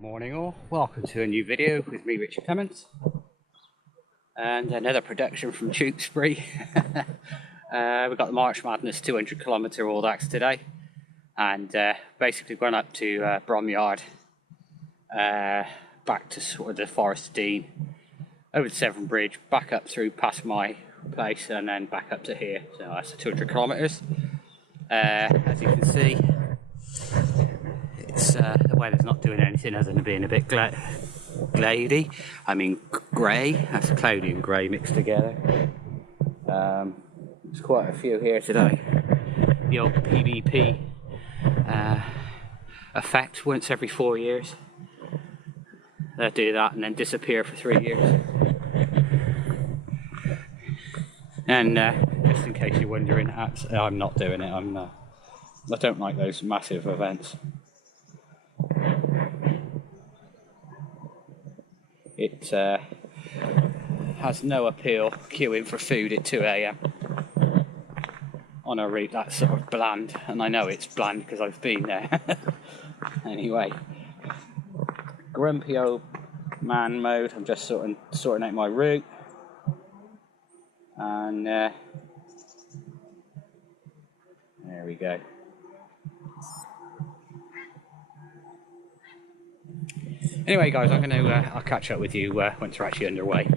Morning all, welcome to a new video with me, Richard Clements, and another production from Tewkesbury. We've got the March Madness 200km Audax today, and basically gone up to Bromyard, back to sort of the Forest of Dean, over the Severn Bridge, back up through past my place, and then back up to here. So that's 200km. As you can see, it's the weather's not doing anything other than being a bit cloudy. I mean grey. That's cloudy and grey mixed together. There's quite a few here today. The old PVP effect, once every 4 years. They'll do that and then disappear for 3 years. And just in case you're wondering, I'm not doing it. I don't like those massive events. It has no appeal queuing for food at 2 AM on a route that's sort of bland, and I know it's bland because I've been there. Anyway, grumpy old man mode. I'm just sorting out my route, and there we go. Anyway guys, I'll catch up with you once we're actually underway. You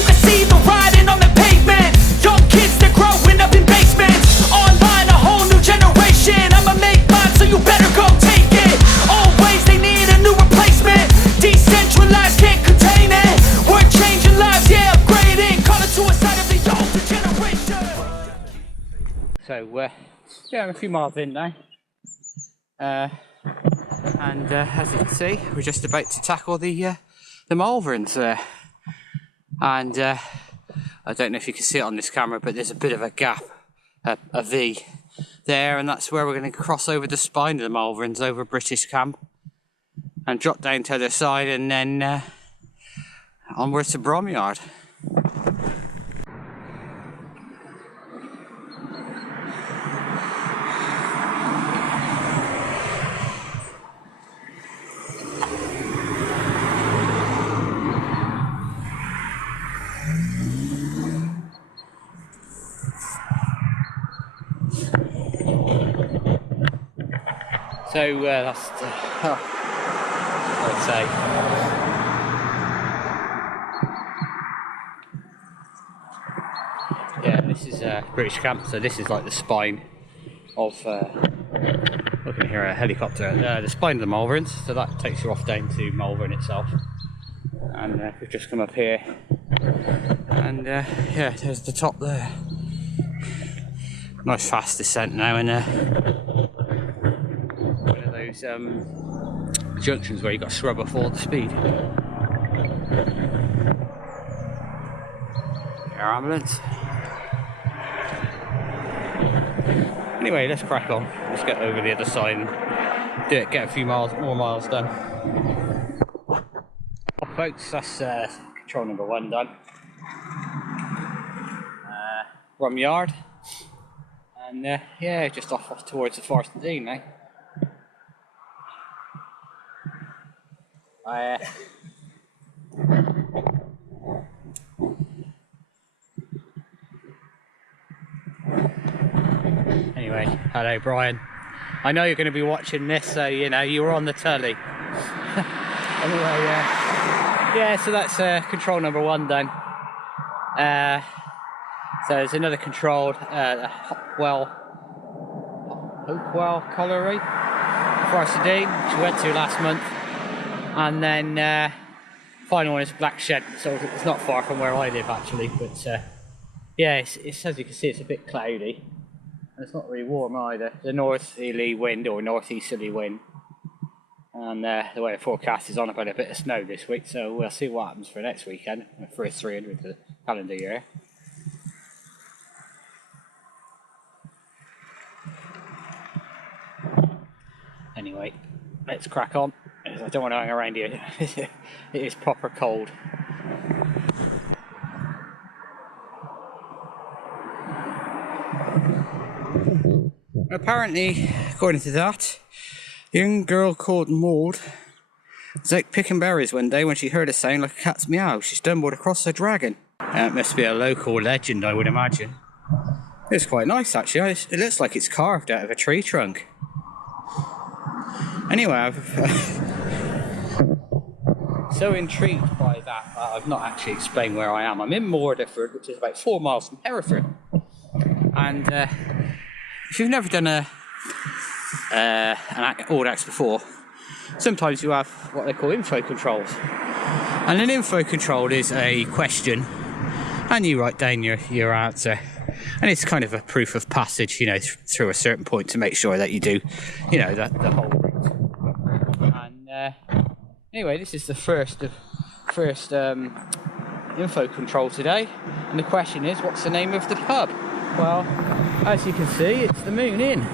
can see the writing on the pavement. Young kids, they're growing up in basements. Online, a whole new generation. I'ma make mine, so you better go take it. Always they need a new replacement. Decentralized, can't contain it. We're changing lives, yeah, upgrading. Call it suicide of the older generation. So, yeah, I'm a few miles in now. And as you can see, we're just about to tackle the Malverns there. And I don't know if you can see it on this camera, but there's a bit of a gap, a V there, and that's where we're going to cross over the spine of the Malverns over British Camp and drop down to the other side, and then onwards to Bromyard. So that's I'd say yeah, this is British Camp, so this is like the spine of looking here at a helicopter, the spine of the Malverns, so that takes you off down to Malvern itself. And we've just come up here, and yeah, there's the top there. Nice fast descent now, and one of those junctions where you've got to scrub off all the speed. Air ambulance. Anyway, let's crack on. Let's get over the other side and get a few more miles done. Well, folks, that's control number 1 done. Bromyard. And yeah, just off towards the Forest of Dean now. Anyway, hello Brian. I know you're going to be watching this, so you know you were on the telly. Anyway, yeah, so that's control number 1 done. So there's another controlled Hopewell Colliery, Forest of Dean, which we went to last month, and then final one is Black Shed, so it's not far from where I live actually, but yeah, it's as you can see, it's a bit cloudy, and it's not really warm either. The northerly wind or northeasterly wind, and the way the forecast is on about a bit of snow this week, so we'll see what happens for next weekend, the first 300 of the calendar year. Anyway, let's crack on. because I don't want to hang around here. It is proper cold. Apparently, according to that, a young girl called Maud was out picking berries one day when she heard a sound like a cat's meow. She stumbled across a dragon. It must be a local legend, I would imagine. It's quite nice, actually. It looks like it's carved out of a tree trunk. Anyway, so intrigued by that, I've not actually explained where I am. I'm in Morderford, which is about 4 miles from Hereford. And if you've never done an Audax before, sometimes you have what they call info controls. And an info control is a question, and you write down your answer. And it's kind of a proof of passage, you know, through a certain point to make sure that you do, you know, the whole route. And anyway, this is the first info control today. And the question is, what's the name of the pub? Well, as you can see, it's the Moon Inn.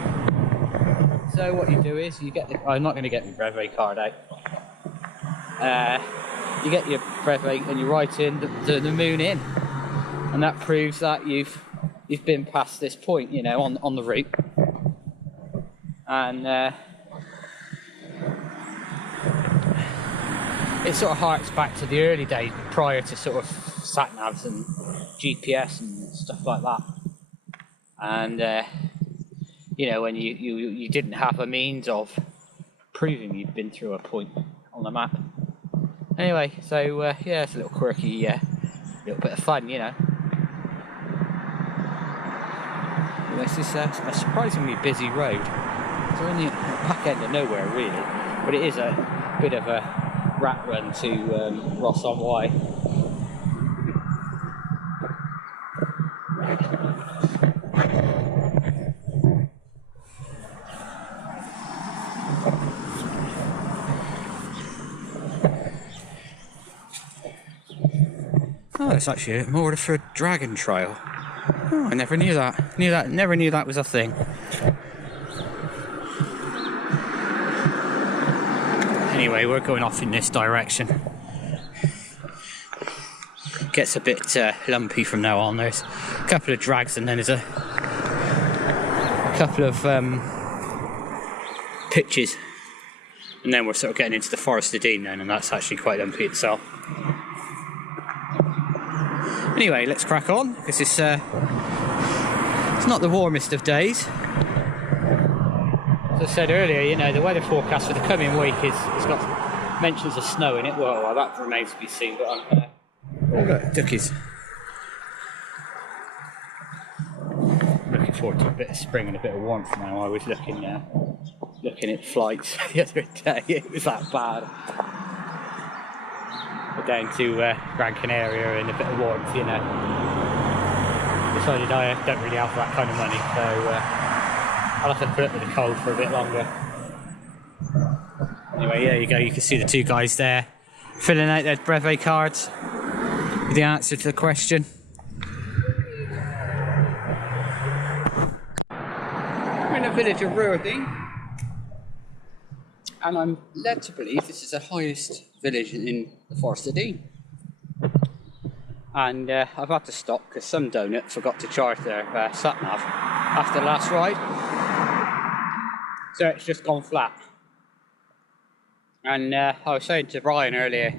So what you do is you get the... I'm not going to get my brevet card out. You get your brevet and you write in the Moon Inn. And that proves that you've been past this point, you know, on the route. And it sort of harks back to the early days prior to sort of sat-navs and GPS and stuff like that. And you know, when you didn't have a means of proving you'd been through a point on the map. Anyway, so yeah, it's a little quirky, little bit of fun, you know. This is a surprisingly busy road. It's on the back end of nowhere, really, but it is a bit of a rat run to Ross-on-Wye. Oh, it's actually a Morderford Dragon Trail. Oh, I never knew that. Never knew that was a thing. Anyway, we're going off in this direction. Gets a bit lumpy from now on. There's a couple of drags and then there's a couple of pitches. And then we're sort of getting into the Forest of Dean then, and that's actually quite lumpy itself. Anyway, let's crack on, because it's not the warmest of days. As I said earlier, you know, the weather forecast for the coming week it's got mentions of snow in it. Well, that remains to be seen, but I'm oh look, duckies. Looking forward to a bit of spring and a bit of warmth now. I was looking at flights the other day, it was that bad. We're down to Gran Canaria and a bit of warmth, you know. Decided I don't really have that kind of money, so I'll have to put up with the cold for a bit longer. Anyway, there you go, you can see the two guys there filling out their brevet cards with the answer to the question. We're in the village of Ruarding, and I'm led to believe this is the highest village in the Forest of Dean. And I've had to stop because some donut forgot to charge their sat-nav after the last ride. So it's just gone flat. And I was saying to Brian earlier,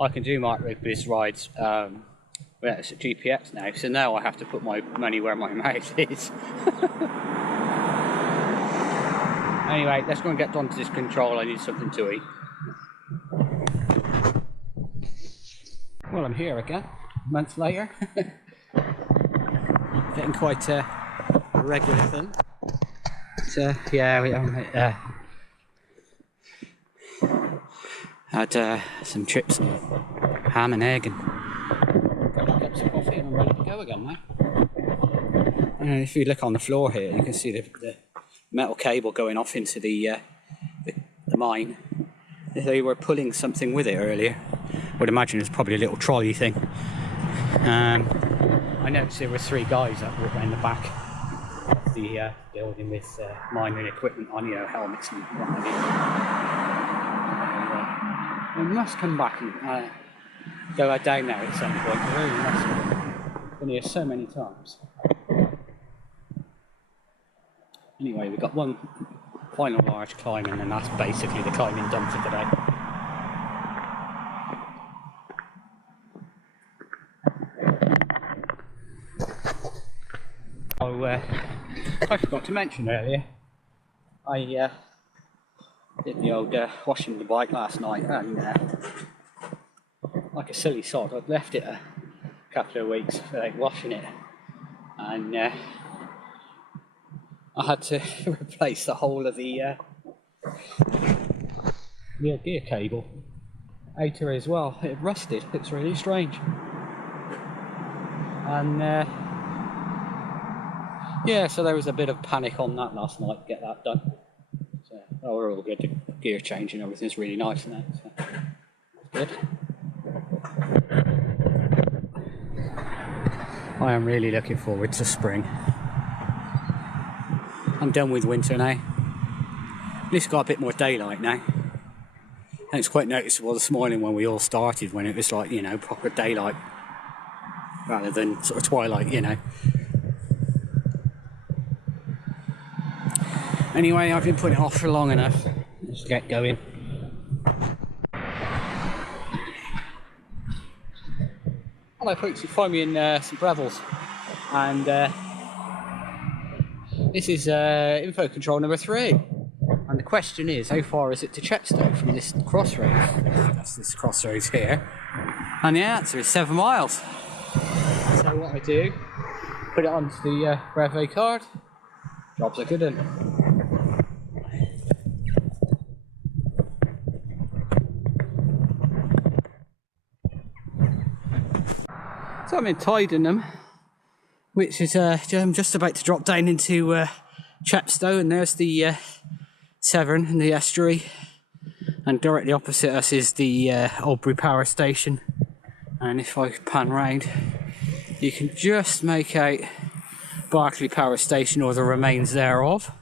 I can do Mark Rigby's rides without a GPS now, so now I have to put my money where my mouth is. Anyway, let's go and get onto this control. I need something to eat. Well, I'm here again, a month later. Getting quite a regular thing. But, yeah, we had some chips and ham and egg and cups of coffee, and I'm ready to go again now. And if you look on the floor here, you can see the metal cable going off into the mine. They were pulling something with it earlier. I would imagine it's probably a little trolley thing. I noticed there were 3 guys that were in the back of the building with mining equipment on, you know, helmets and what have you. I must come back and go down there at some point. I really must. I've been here so many times. Anyway, we've got one final large climb, and then that's basically the climbing done for today. Oh, I forgot to mention earlier, I did the old washing the bike last night, and like a silly sod, I'd left it a couple of weeks without washing it, and I had to replace the whole of the gear cable outer as well. It rusted. It's really strange. And yeah, so there was a bit of panic on that last night to get that done. So we're all good. The gear change and everything's really nice now. So it's good. I am really looking forward to spring. I'm done with winter now. At least got a bit more daylight now. And it's quite noticeable this morning when we all started, when it was like, you know, proper daylight rather than sort of twilight, you know. Anyway, I've been putting it off for long enough. Let's get going. Hello folks, you find me in St Breville's, and this is info control number 3, and the question is, how far is it to Chepstow from this crossroads? That's this crossroads here, and the answer is 7 miles. So what I do, put it onto the brevet card, jobs are good in. So I'm in Tydenham, which is I'm just about to drop down into Chepstow, and there's the Severn and the estuary, and directly opposite us is the Albury Power Station. And if I pan round, you can just make out Berkeley Power Station, or the remains thereof.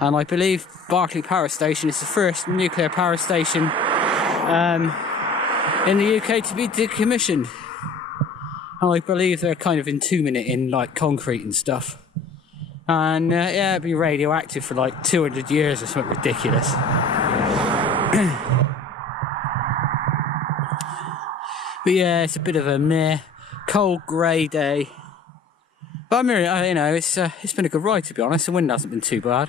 And I believe Berkeley Power Station is the first nuclear power station in the UK to be decommissioned. And I believe they're kind of entombing it in like concrete and stuff. And yeah, it'd be radioactive for like 200 years or something ridiculous. But yeah, it's a bit of a meh, cold grey day. But I'm really, you know, it's been a good ride, to be honest. The wind hasn't been too bad.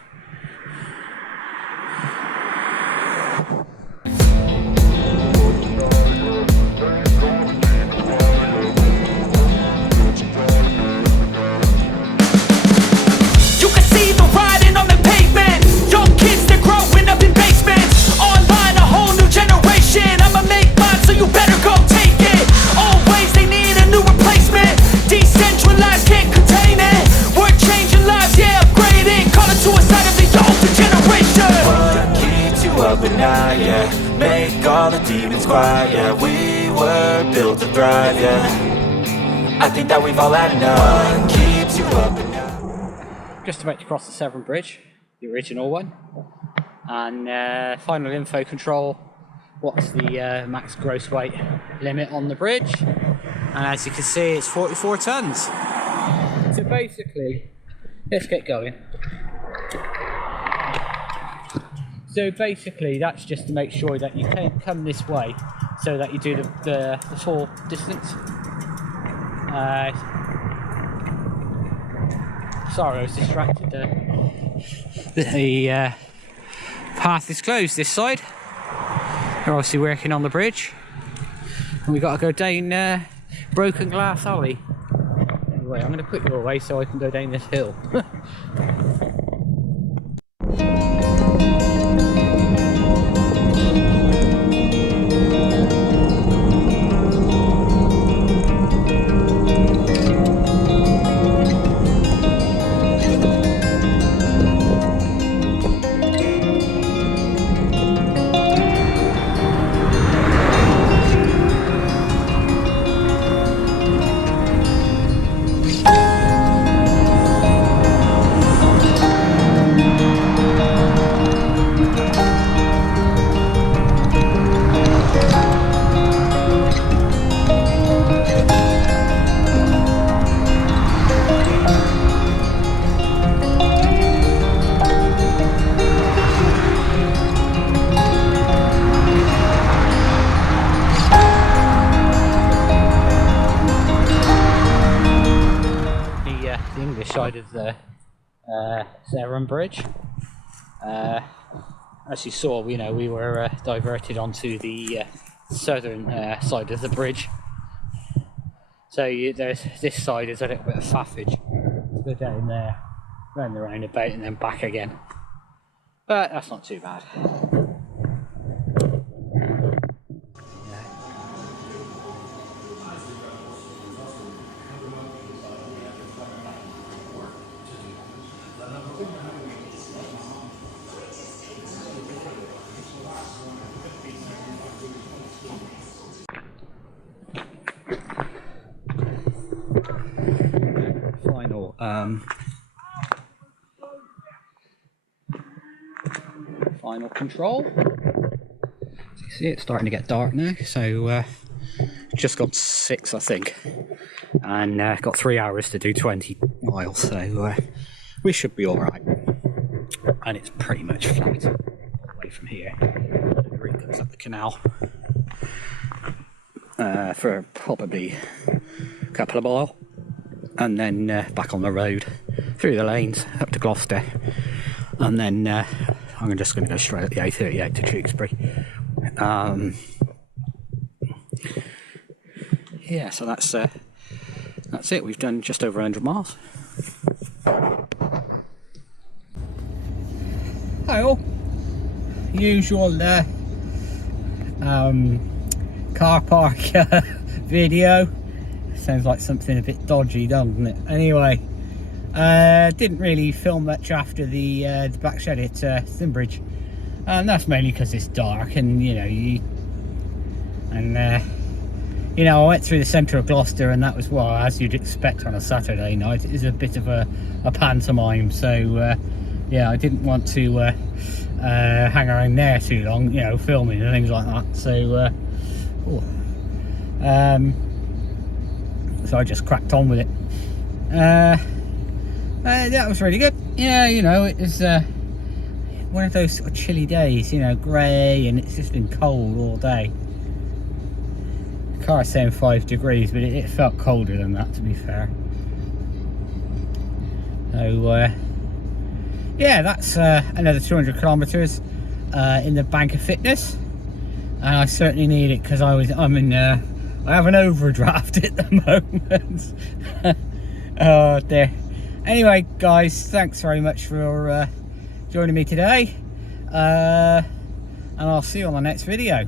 Make all the demons quiet, yeah. We were built to thrive, yeah. I think that we've all had enough. What keeps you up at night? Just about to cross the Severn Bridge, the original one. And final info control, what's the max gross weight limit on the bridge? And as you can see, it's 44 tons. So basically, let's get going. So basically, that's just to make sure that you can't come this way, so that you do the full distance. Sorry, I was distracted. The path is closed this side. They're obviously working on the bridge, and we got to go down Broken Glass Alley. Anyway, I'm going to put you away so I can go down this hill. English side of the Severn Bridge. As you saw, we were diverted onto the southern side of the bridge. So there's this side is a little bit of faffage to go down there, round the roundabout, and then back again. But that's not too bad. Final control. So you see it's starting to get dark now, so just got 6 I think, and got 3 hours to do 20 miles, so we should be alright. And it's pretty much flat away from here. It really goes up the canal for probably a couple of miles, and then back on the road through the lanes up to Gloucester, and then I'm just going to go straight up the A38 to Tewkesbury. Yeah, so that's it. We've done just over 100 miles. Hi all. Usual car park video. Sounds like something a bit dodgy, doesn't it? Anyway, didn't really film much after the Black Shed at Thimbridge, and that's mainly because it's dark, and I went through the centre of Gloucester, and that was, well, as you'd expect on a Saturday night. It is a bit of a pantomime, so yeah, I didn't want to hang around there too long, filming and things like that. So so I just cracked on with it. That was really good. Yeah, it was one of those sort of chilly days, grey, and it's just been cold all day. The car's saying 5 degrees, but it felt colder than that, to be fair. So yeah, that's another 200 kilometres in the bank of fitness, and I certainly need it because I have an overdraft at the moment. Oh dear. Anyway, guys, thanks very much for joining me today, and I'll see you on the next video.